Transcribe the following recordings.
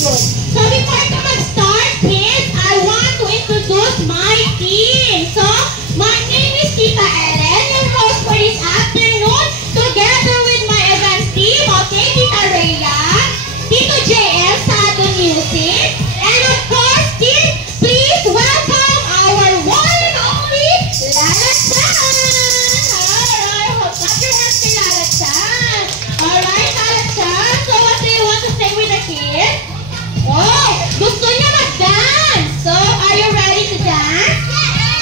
good. So before ko mag-start, kids, I want to introduce my team. So, my name is Tita Ellen, your host for this afternoon, together with my advanced team, okay, Tita Rhea, Tito JM sa ating music, and of course, kids, please welcome our one and only Lala Chan. Alright, clap your hands to Lala Chan. Alright, Lala Chan, so what do you want to say with the kids? Oh, gusto niya mag-dance. So, are you ready to dance?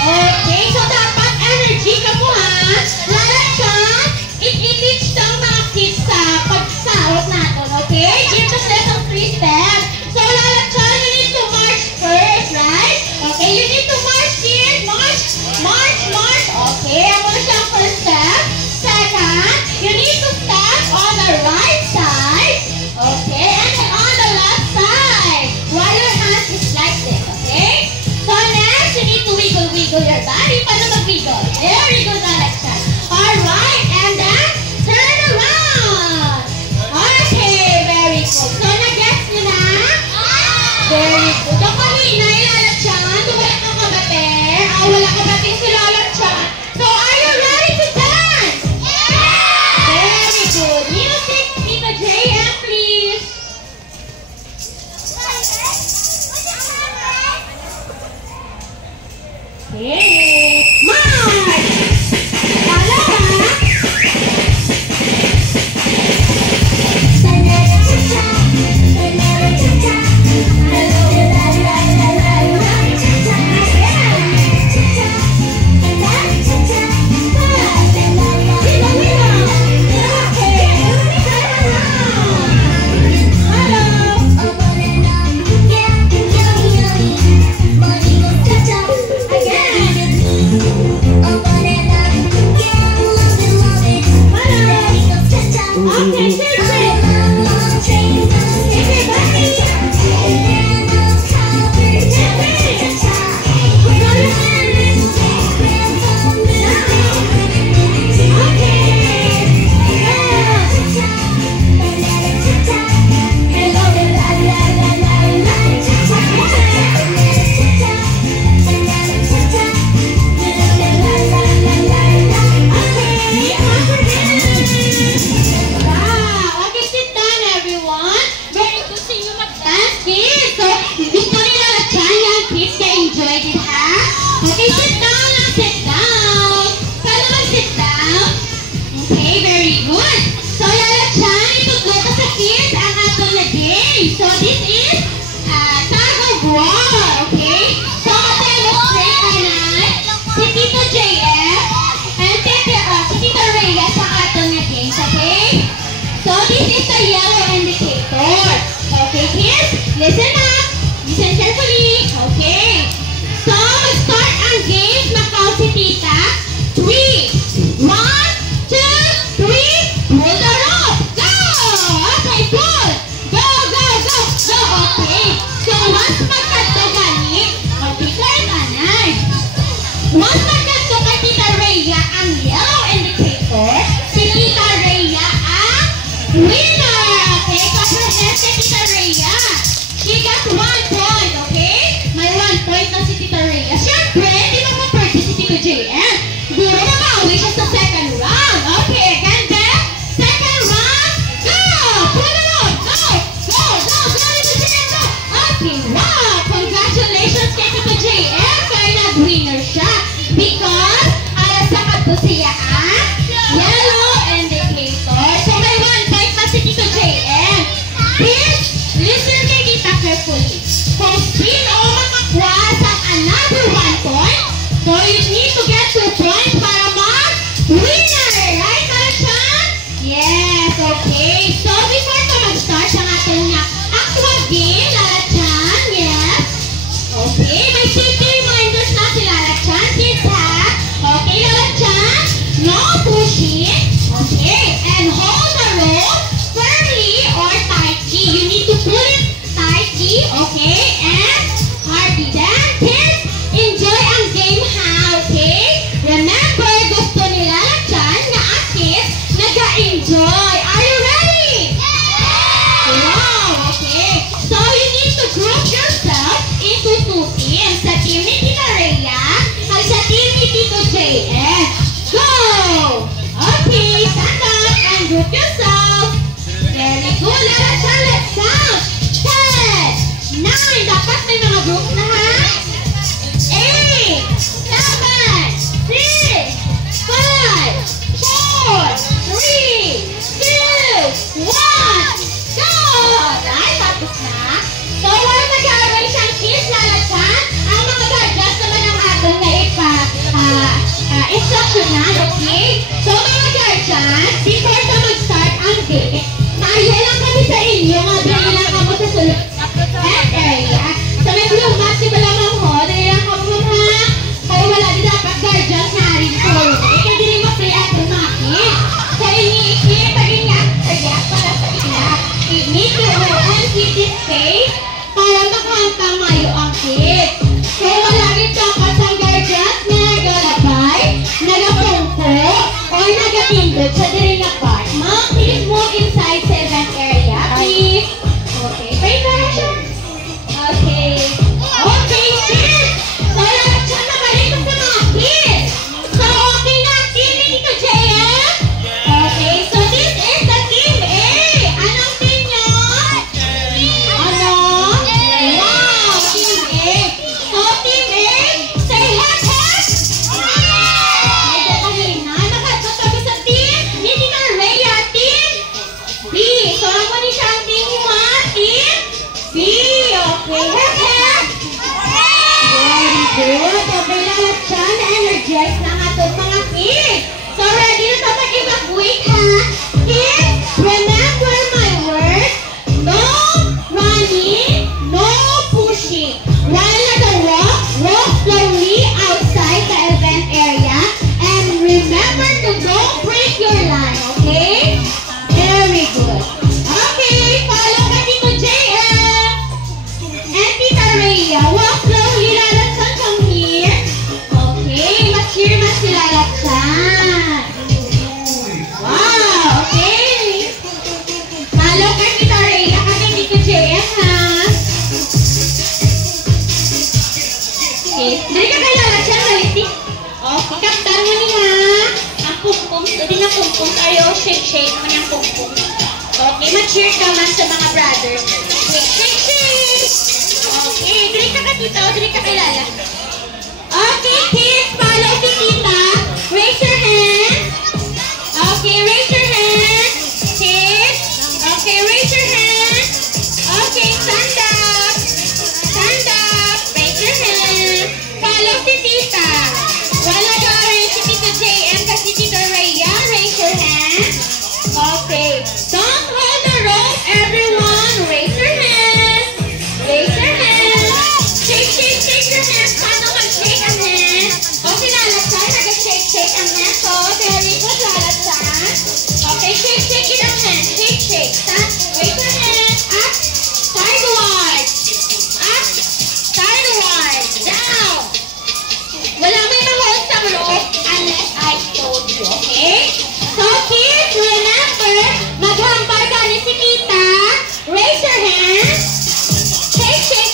Okay, so dapat energy ka mo ha. Lala Chan, i-teach ng mga kids sa pagsahot natin, okay? Give us lesson 3 steps. So, Lala Chan, you need to march first, right? Okay, you need to march here. March, march, march. Okay, I'm gonna show first step. Second, you need to step on the right side. Okay, and then on the left side. While your hands is like this, okay? So next, you need to wiggle your body. Paano mag-wiggle? Very good, Lala Chan. Alright, and then turn around. Okay, very good. So nag-gets nyo na? Very good. Ako kanina, Lala Chan, wala kang kabate. Wala kabate si Lala Chan. So are you ready to dance? Very good. Music, Tita JM, please. Okay, march! Lala ha? Okay, sit down na, sit down. Paano mag-sit down? Okay, very good. So, Lala Chan, itututo sa kids ang atong na game. So, this is tag of war, okay? So, demonstrate naman si Tito JF and si Tita Rhea sa atong na games, okay? So, this is the yellow indicator. Okay, kids? Listen up. Listen carefully. Okay. So, start ang game. Nakaw si Tita. 3, 1, 2, 3. Pull the rope. Go! Okay, pull. Go, go, go. Go, okay. So, once magkato gani, Tita Anay. Once magkato kay Tita Rhea ang yellow indicator, si Tita Rhea ang winner. Okay, congratulations kay Tita Rhea. She got 1 point, okay? May 1 point na si Tita Rhea. Siyempre, di ba ma-purchase si Tito JM? Siguro makawi siya sa second round. Okay, ganda. Second round, go! Pull it on! Go! Go! Go! Go! Tito JM, go! Okay, wow! Congratulations kay Tito JM. Kaya nag-winner siya. Because, alas sa kadto siya ang yellow indicator. So, may 1 point pa si Tito JM. Kids, listen kay Tita carefully. Kung sino makakuha sa another 1 point, so you need to get 2 points para mag-winner! Right, Lala Chan? Yes, okay. So, before ka mag-start ang ating actual game, Lala Chan, yes? Okay, may safety reminders na si Lala Chan, kids ha? Okay, Lala Chan, no pushing, okay, and hold the rope firmly or tightly. You need to pull it tightly, okay, and hardly. Then, kids, enjoy ang game ha, okay? Remember, gusto ni Lala Chan na ang kids nag-enjoy. Are you ready? Wow, okay. So, you Just may mga groups na ha? 8, 7, 6, 5, 4, 3, 2, 1, go! Ay, tapos na. So, while nag-arrange ang kids lalagyan, ang mga guardians naman ang atin na instructional, okay? So, mga guardians, before na mag-start ang day, maayo lang kami sa inyo, mga dali lang kamo sa sulod area. Sa may blue mat, di ba lamang ho, dali lang kamo ha? Kaya wala din dapat guardians na rin po. Kaya di rin ma-play at rumaki. So, ini-ikip, pag-ingat, kaya para sa ina. I-need to and keep this space para makahantang mayo ang kids. So, wala rin dapat ang guardians na nagalabay, nagapungko, or nagatindot sa diri nga part. Ma'am, please move inside sa event area, please. Okay, pay direction. Okay. Okay, kids. So, lahat siya na balik sa mga kids. So, okay na ang team dito, JM? Okay, so this is the team A. Anong team nyo? Ano? Wow, team A. So, team A, say hep hep. Medyo kahina. Nakatabi sa team. Hindi ka Rhea, team B. So, ako ni siya ang team mo, ha? Team B. Okay, hep hep. Very good. Okay lang at siya. Na-energize na nga itong mga kids. So, ready na ito mag-evacuate, ha? Kids, remember my word. No running, no pushing. While nag-walk, walk slowly outside the event area. And remember to don't break your line, okay? Very good. Okay, follow ka dito, JM. And Tita Rhea, walk slowly, lalatsan from here. Okay, mas sila lalatsan. Wow, okay. Follow ka, Tita Rhea, kami dito, JM, ha? Okay, dali ka kay lalatsan, halitik. Okay, kaptan mo niya. Ang pum-pum, hindi na pum-pum tayo, shake mo niyang pum-pum. Okay, mag-cheer ka man sa mga brothers. Shake. Okay, dali ka dito, dali ka kay Lala. Okay, kids, follow si Tita. Raise your hand. Okay, raise your hand. Kids. Okay, raise your hand. Okay, stand up. Stand up. Raise your hand. Follow si Tita. Wala gawin si Tita JM kasi Tita Rhea. Raise your hand. Okay. Don't hold the rope, everyone. Raise your hand. Raise your hand. Shake your hand. Paano mag-shake ang hand? Okay, lalaksan. Nag-shake ang hand. So, very good, lalaksan. Okay, shake it ang hand. Shake. Stand. Raise your hand. Up. Sideward. Up. Sideward. Down. Wala may ma-hold sa rope unless I told you, okay? So, kids, remember, maghambar ka ni si Tita. Raise your hand.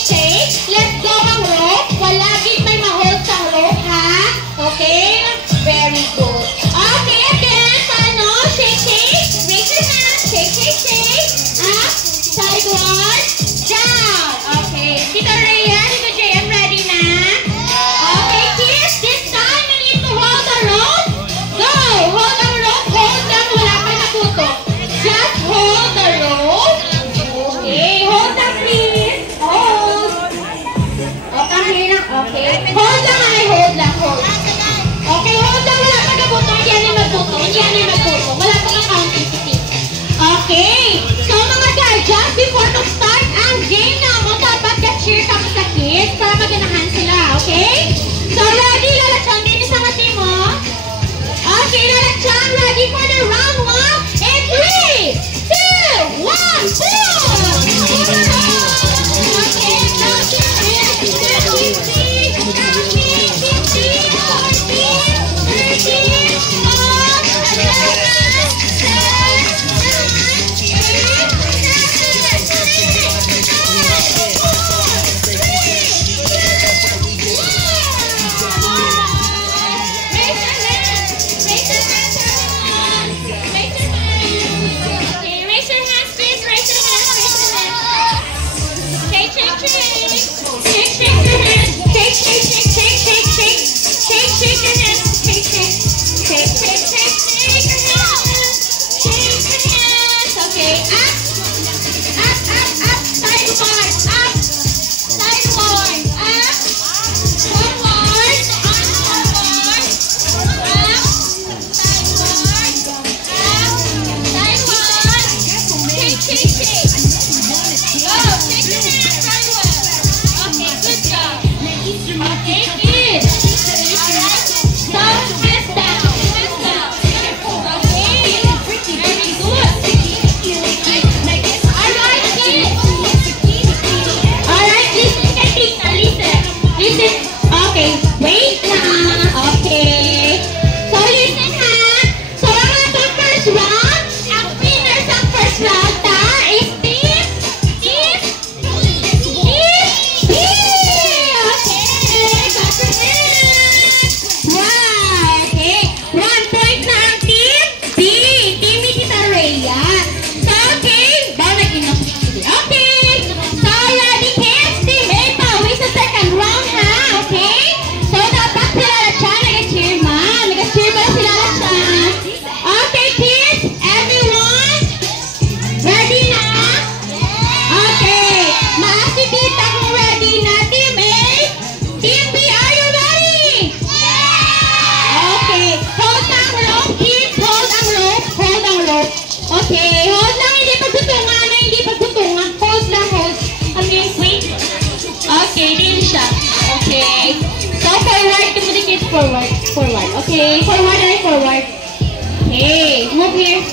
Shake. Let's go ang rope. Wala gid may ma-hold sa rope, ha? Okay? Very good. Okay, again. Paano? Shake. Raise your hand. Shake. Up. Sideward. Down. Okay. Tita Rhea, Tita JM, ready na? Okay, kids, this time you need to hold the rope. Go! Hold the rope. Hold lang. Wala pa natuto. Just hold the rope. Okay. Hold lang, please. Hold. Okay, here lang. Okay. Hold lang, hold lang. Okay, hold lang. Wala pa natuto. Hindi yan yung magtuto. Wala pa kang counting si Tita. Okay. So, mga guardians, before to start ang game na mo, dapat ka-cheer ka sa kids para maganahan sila. Okay? So, ready? Lalatsan din sa mga team mo. Okay, lalatsan. Ready for the round 1? In 3, 2, 1, boom! Okay, count your hands. 50, 11, 12, 13, 14, 15, 16, 17, 18, 19, 20. Shake, shake your hands. Shake, shake, shake, shake, shake, shake. Shake, shake your hands. Shake, shake. Shake, shake, shake, shake your hands. Shake your hands. Okay, up. Up, up, up. Sideward. Up. Sideward. Up. Forward. Forward. Up. Sideward. Up. Sideward. Shake, shake, shake. Go. Shake your hands very well. Okay, good job. Okay, good. Alright. So, twist down. Twist down. Okay. Very good. Alright, good. Alright, listen, Tita, listen. Listen. Okay, wait na. Okay. So, listen ha. So, ang ating first round, ang winner sa first round ta is team. Okay. Clap your hands. Wow. Okay. 1 point na ang team B. Team ni Tita Rhea. So, okay. Bawal enough. Okay. So, ready kids? Team A pauwi sa second round ha. Okay? So, dapat sila lahat nag-cheer man. Nag-cheer ba sila lahat? Okay, kids? Everyone? Ready na? Okay. Maas si Tita kung ready na. Team A? Team B, are you ready? Okay. Hold ang rope, kids. Hold ang rope. Hold ang rope. Okay. Hold lang. Hindi pagkutungan na. Hindi pagkutungan. Hold lang. Hold. Okay, wait. Okay, din siya. Okay. So, forward. Come the kids. Forward. Forward. Okay. Forward and forward. Okay. Move here.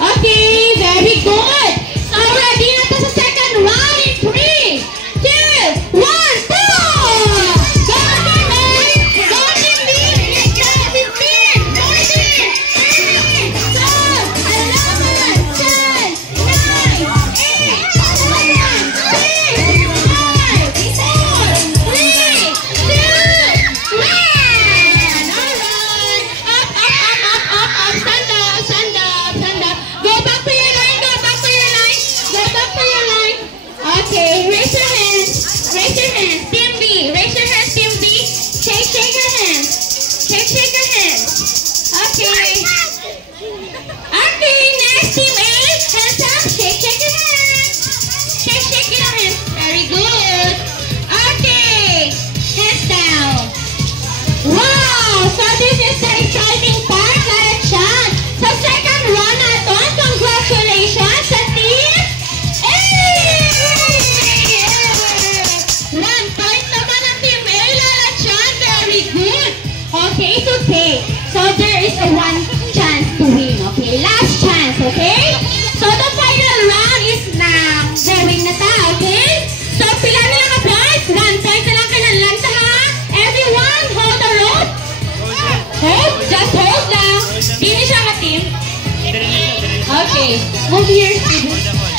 Okay. Very good. So, ready na to sa second round in 3, 2, 1, go! Go, team A! Go, team B! Go, team B! Go, team! 8, 7, 8, 9, 10, 9, 8, 7, 3, 2, 1. Up, up, up, up, up, up. Stand up, stand up, stand up. Go back to your line. Go back to your line. Okay, raise your hands. Raise your hands. Team B, raise your hands, Team B. Shake, shake your hands. Shake, shake your hands. Okay. Okay, next Team A. Hands up. Shake, shake your hands. Shake, shake your hands. Very good. Okay. Hands down. Wow! So this is the exciting part, Lara-chan. So second round natin. Congratulations sa Team A! 1 point naman ang Team A, Lara-chan. Very good. Okay, it's okay. So there is a 1 chance to win. Okay, last chance. Okay? So the final round is now. Going na ta. Okay? So pila na lang guys. 1 point na lang kailangan ta ha. Everyone, hold the rope. Hold. Just hold lang. Dini siya ka team. Okay. Move here.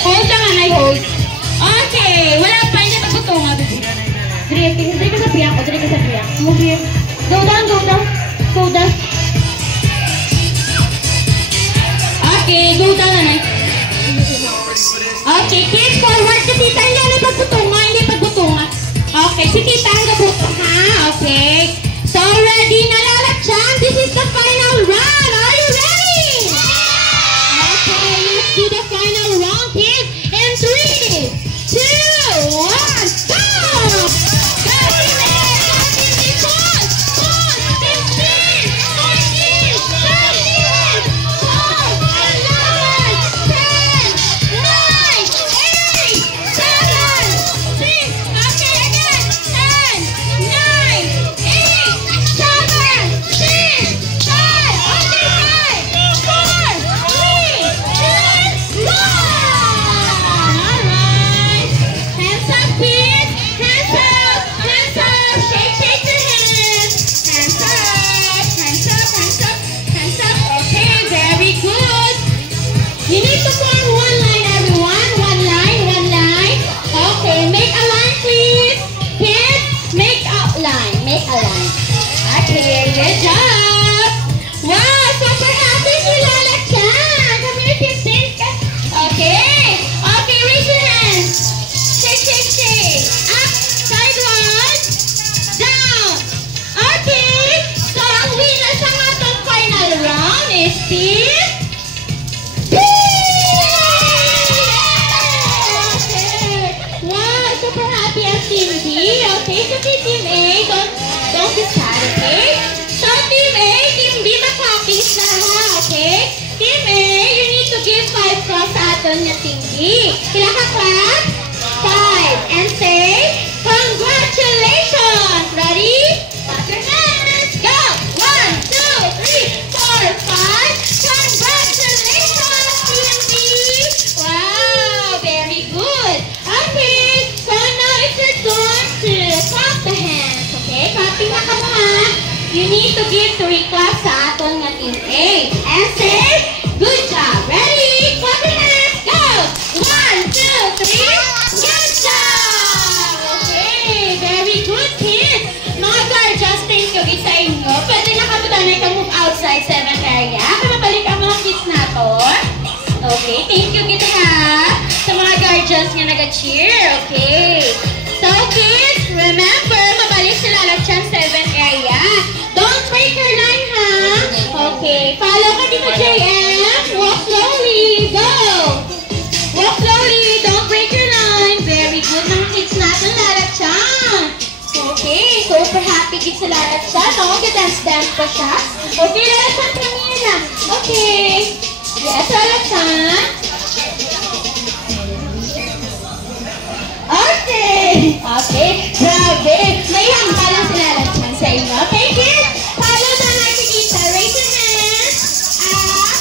Hold lang anay hold. Okay. Wala pa. Hindi pagbutungan. Diri ka sa piyak. Diri ka sa piyak. Move here. Go down, go down. Go down. Okay. Go down anay. Okay. Kids, forward si Tita. Hindi pagbutungan. Hindi pagbutungan. Okay. Si Tita ang gabutong ha. Okay. So, ready na Lara-chan. This is the final round. Are you ready? Okay, let's do the final round, kids. In 3, 2, 1, go! Go, Team A! Go, Team B! Push! Push! 15, 14, 13, 12, 11, 10, 9, 8, 7, It's okay, Team A. Don't be sad, okay? So, Team A, Team B, mag-practice na ha, okay? Team A, you need to give 5 claps sa aton na Team B. Kailan ka clap? 5. And say, congratulations! Ready? Clap your hands. Go! 1, 2, 3, 4, 5. Congratulations, Team B! Wow, very good. Okay, so now it's your turn to clap the hands. Okay, clapping na ka mo ha. You need to give 3 claps sa aton nga Team A. And say, good job. Ready? Clap your hands. Go! 1, 2, 3. Good job! Okay, very good, kids. Mga guardians, thank you sa inyo. Pwede na kami tanay kang move outside 7th area. Kaya mabalik ang mga kids natin. Okay, thank you kita ha. Sa mga guardians nga nag-cheer. Okay. So, kids, remember, mabalik sila lang dyan 7th area. Don't break your line, ha? Okay. Follow ka dito, JM. Walk slowly. Go! Walk slowly. Don't break your line. Very good. Mga kids natin, lalat siya. Okay. Super happy kids sa lalat siya. No? Dance-dance pa siya. Okay, lalat siya kanina. Okay. Yes, lalat siya. Okay. Okay. Grabe. May hamba lang sila lalat siya sa inyo. Okay, kids? Follow the nakikita. Raise your hands. Up.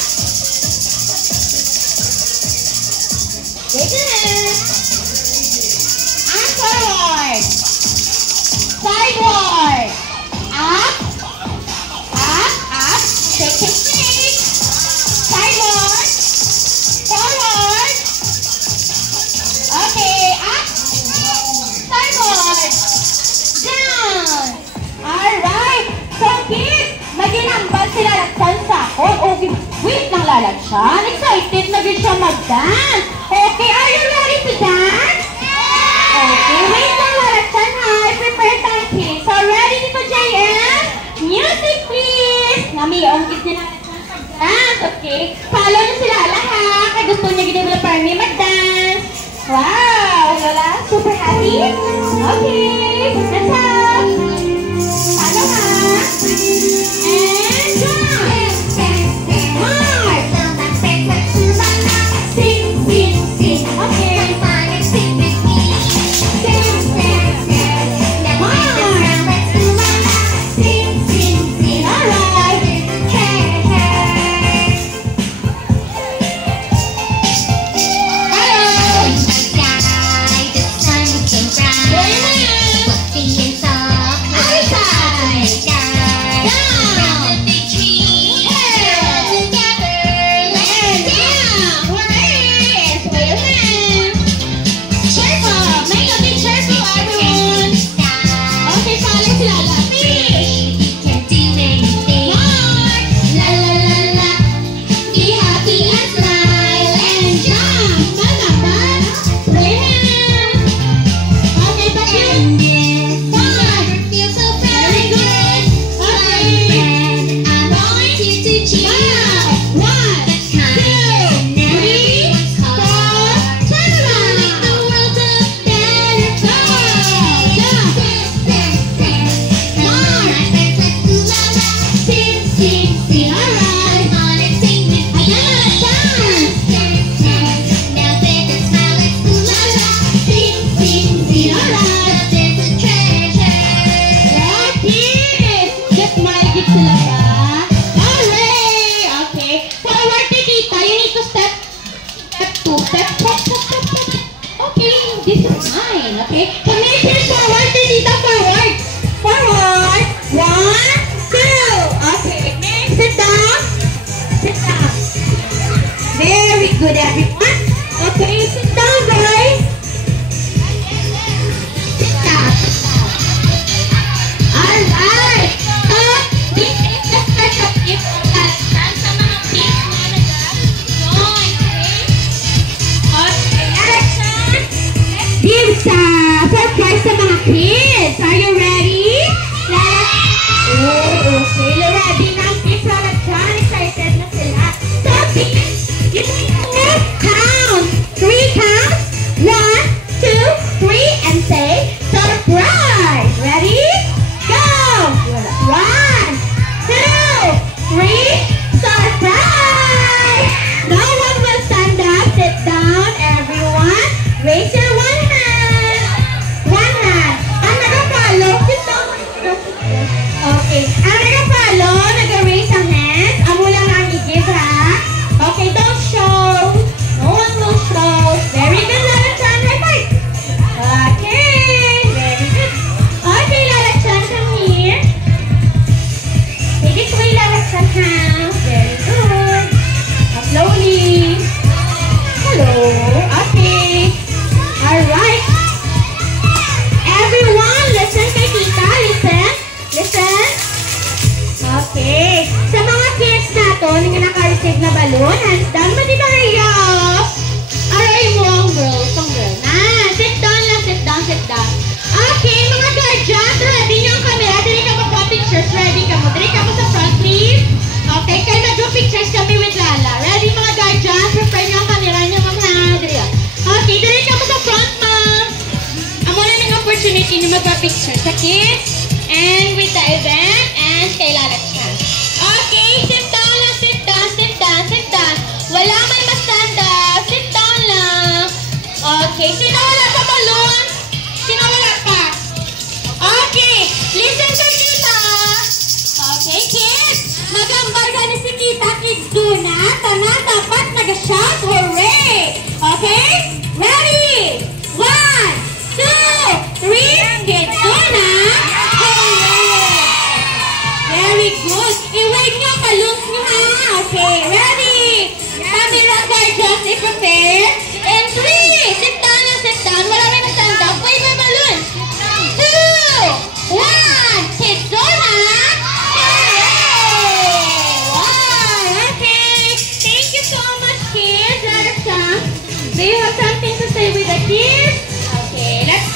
Raise your hands. And forward. Sideward. Up. Up. Up. Shake, shake, shake. Sideward. Forward. Okay. Up. Sideward. Down. Alright. So, kids, maginambal sila lagsan sa akon. Okay, wait lang lalagsan. Excited na din siya mag-dance. Okay, are you ready to dance? Okay, wait lang lalagsan ha. Prepare time, kids. So, ready dito, JM? Music, please. Namiyaong kids nila lagsan sa dance. Okay, follow na sila lahat. Kaya gusto niya ginagawa para me mag-dance. Wow, Lola, super happy? Okay, let's up. Follow ha. And down. March. Sing, sing, sing. Okay. Sing with me. Dance, dance, dance. March. Sing, sing, sing. Alright. Hey, hey. Hello. The sun is so bright. Walking and talk. Outside. Down. The big tree. Together. Land down. Hooray. And sway your hands. Cheerful. Make a big cheerful, everyone. Okay, follow sila lahat. Can't do anything. March. La la la la. Be happy and smile and jump. Malamba. Sway hands. Okay, back in. March. Feel so very good. Okay. I'm going here to cheer. 1, 2, 3, 4. Turn around. Make the world a better place. Jump. March. Sing, sing, sing. Alright. Again, dance. Now they can smile like Kulala. Sing, sing, sing. Alright. There's a treasure. Yeah, kids. Just smile, give sila ka. Hooray! Okay. Forward to Tita. You need to step 2. Step. Okay, this is mine. Okay. So make sure forward to Tita. Forward. Forward. 1, 2. Okay. Next, sit down. Sit down. Very good, everyone. Okay, sit down, guys. Sit down. Alright. So, this is the start of gift lesson sa mga kids na nag-join. Okay, Alexan, let's give surprise sa mga kids. Are you ready? Okay, ready na ang kids na nag-join. Excited na sila. So, kids, you need to count. 3 counts. 1, 2, 3, and say, surprise! hands down. Matita kayo. Aray mo ang girl. Na, sit down lang, sit down, sit down. Okay, mga guardians, ready nyo ang camera. Dili ka magpa-pictures. Ready ka mo. Dili ka mo sa front, please. Okay, kayo mag-pictures kami with Lala. Ready, mga guardians? Prepare nyo ang camera nyo, mga dili. Okay, dili ka mo sa front, ma'am. Amo na ng opportunity na magpa-picture sa kids and with the event and kay Lala Chan. Okay, sit down lang, sit down, sit down, sit down. Wala may ma-stand up. Sit down lang. Okay, sino wala pa balloon? Sino wala pa? Okay, listen to Tita. Okay, kids. Magambal ka ni si Tita. Kids, do na. Tama, dapat mag-shout. Hooray! Okay? Ready? 1, 2, 3. Kids, do na. Hooray! Very good. I-wave nyo ang balloons nyo, ha? Okay, ready? Camera guardians, i-prepare. And 3. Sit down and sit down. Wala may mag-stand up. Wave my balloon. 2, 1. Kids, do na. Hooray! Okay. Thank you so much, kids. Lala-chan, do you have something to say with the kids? Okay, let's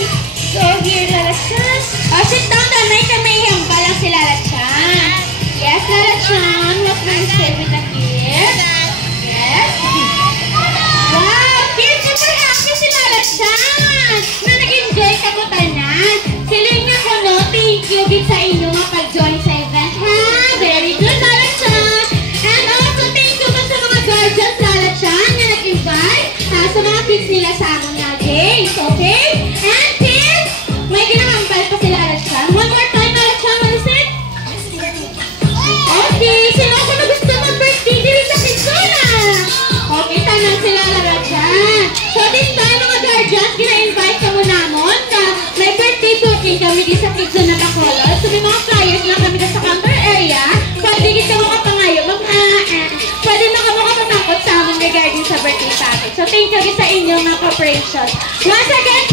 go here, Lala-chan. Sit down. Tanay ka may hiyamba lang si Lala-chan. Yes, Lala-chan. What will you say with the kids? Yes? Wow! Kids, super happy si Lala-chan na nag-enjoy ka po tanan. Siling niya ko, no? Thank you din sa inyo mapag-join sa event, ha? Very good, Lala-chan. And also, thank you sa mga guardians, Lala-chan, na nag-invite sa mga kids nila sa amon na games, okay? And kids, may ginahambal pa si Lala-chan. One more time, Lala-chan, what is it? Okay, sino ako na gusto mag-birthday dito sa Quezona? Okay, tanang sila Lala-chan. So this time, mga guardians, gina-invite ka mo namon na may birthday cooking kami dito sa Quezona, Bacolod. So may mga flyers lang kami sa counter area. Pwede ka mo kapangayo, pwede na ka mo kapatangkot sa amin regarding sa birthday package. So thank you sa inyong mga cooperation. Once again,